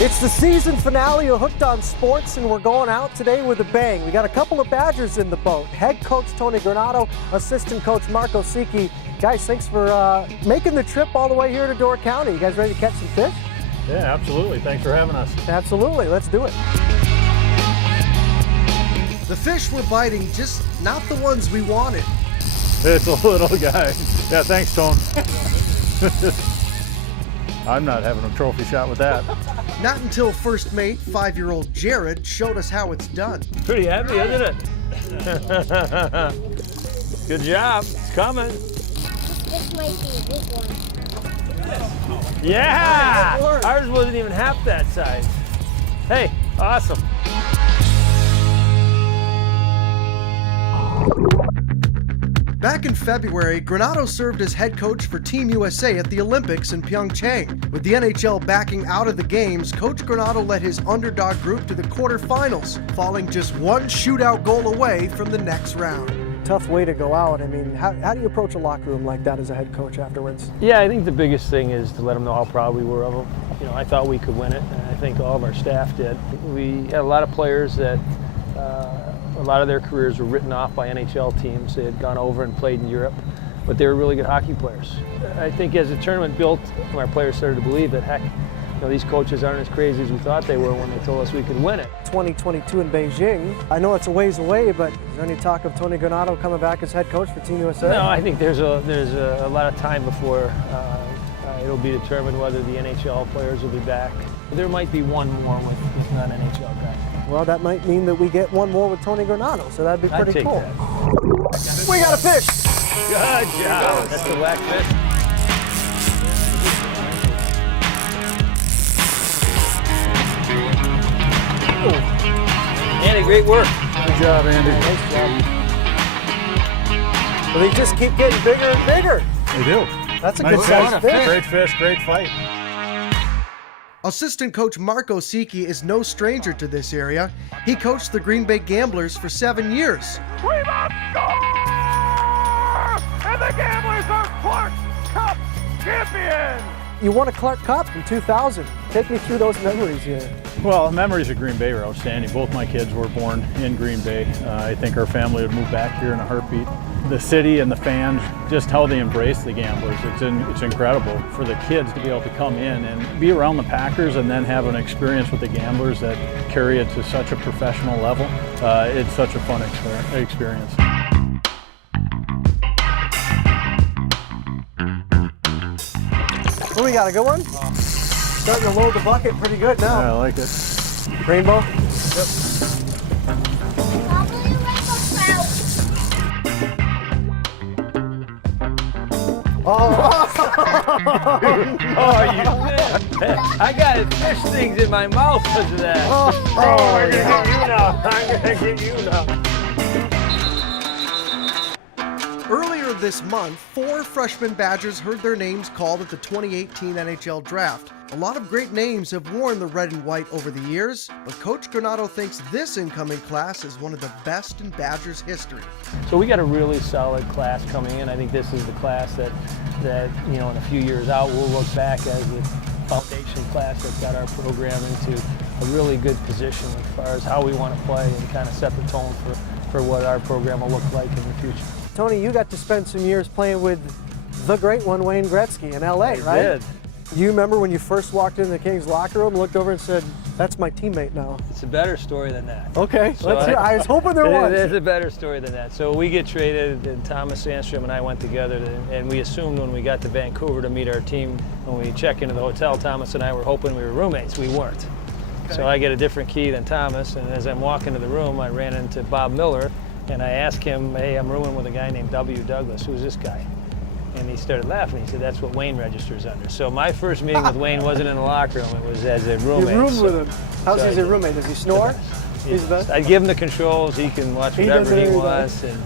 It's the season finale of Hooked on Sports, and we're going out today with a bang. We got a couple of Badgers in the boat. Head coach Tony Granato, assistant coach Mark Osiecki. Guys, thanks for making the trip all the way here to Door County. You guys ready to catch some fish? Yeah, absolutely. Thanks for having us. Absolutely. Let's do it. The fish we're biting, just not the ones we wanted. It's a little guy. Yeah, thanks, Tone. I'm not having a trophy shot with that. Not until first mate, 5-year-old Jared, showed us how it's done. Pretty heavy, isn't it? Good job. It's coming. This might be a big one. Yeah! Ours wasn't even half that size. Hey, awesome. Back in February, Granato served as head coach for Team USA at the Olympics in Pyeongchang. With the NHL backing out of the games, Coach Granato led his underdog group to the quarterfinals, falling just one shootout goal away from the next round. Tough way to go out. I mean, how do you approach a locker room like that as a head coach afterwards? Yeah, I think the biggest thing is to let them know how proud we were of them. You know, I thought we could win it, and I think all of our staff did. We had a lot of players that a lot of their careers were written off by NHL teams. They had gone over and played in Europe, but they were really good hockey players. I think as the tournament built, our players started to believe that, heck, you know, these coaches aren't as crazy as we thought they were when they told us we could win it. 2022 in Beijing. I know it's a ways away, but is there any talk of Tony Granato coming back as head coach for Team USA? No, I think there's a lot of time before it'll be determined whether the NHL players will be back. There might be one more with non-NHL guys. Well, that might mean that we get one more with Tony Granato, so that'd be pretty I'd take cool. That. We got a fish! Good job. That's a black fish. Andy, great work. Good job, Andy. Nice job. Well, they just keep getting bigger and bigger. They do. That's a Nice good sized fish. Great fish, great fight. Assistant coach Mark Osiecki is no stranger to this area. He coached the Green Bay Gamblers for 7 years. We must score! And the Gamblers are Clark Cup champions! You won a Clark Cup in 2000. Take me through those memories here. Well, memories of Green Bay are outstanding. Both my kids were born in Green Bay. I think our family would move back here in a heartbeat. The city and the fans, just how they embrace the Gamblers, it's incredible for the kids to be able to come in and be around the Packers and then have an experience with the Gamblers that carry it to such a professional level. It's such a fun experience. Well, we got a good one. Starting to load the bucket pretty good now. Yeah, I like it. Rainbow? Yep. Probably a rainbow trout. Oh, I got fish things in my mouth because of that. I'm I'm gonna get you now. I'm gonna get you now. Earlier this month, 4 freshman Badgers heard their names called at the 2018 NHL Draft. A lot of great names have worn the red and white over the years, but Coach Granato thinks this incoming class is one of the best in Badgers history. So we got a really solid class coming in. I think this is the class that you know, in a few years out, we'll look back as the foundation class that got our program into a really good position as far as how we want to play and kind of set the tone for what our program will look like in the future. Tony, you got to spend some years playing with the great one, Wayne Gretzky, in LA, right? I did. Do you remember when you first walked into the Kings locker room, looked over and said, that's my teammate now? It's a better story than that. Okay, So let's hear. I was hoping there was. There's a better story than that. So we get traded, and Thomas Sandstrom and I went together, and we assumed when we got to Vancouver to meet our team, when we check into the hotel, Thomas and I were hoping we were roommates. We weren't. Okay. So I get a different key than Thomas, and as I'm walking to the room, I ran into Bob Miller, and I asked him, hey, I'm rooming with a guy named W. Douglas. Who's this guy? And he started laughing. He said, that's what Wayne registers under. So my first meeting with Wayne wasn't in the locker room. It was as a roommate. You roomed with him. How's he as a roommate? Does he snore? He's the best. I'd give him the controls. He can watch whatever he wants. And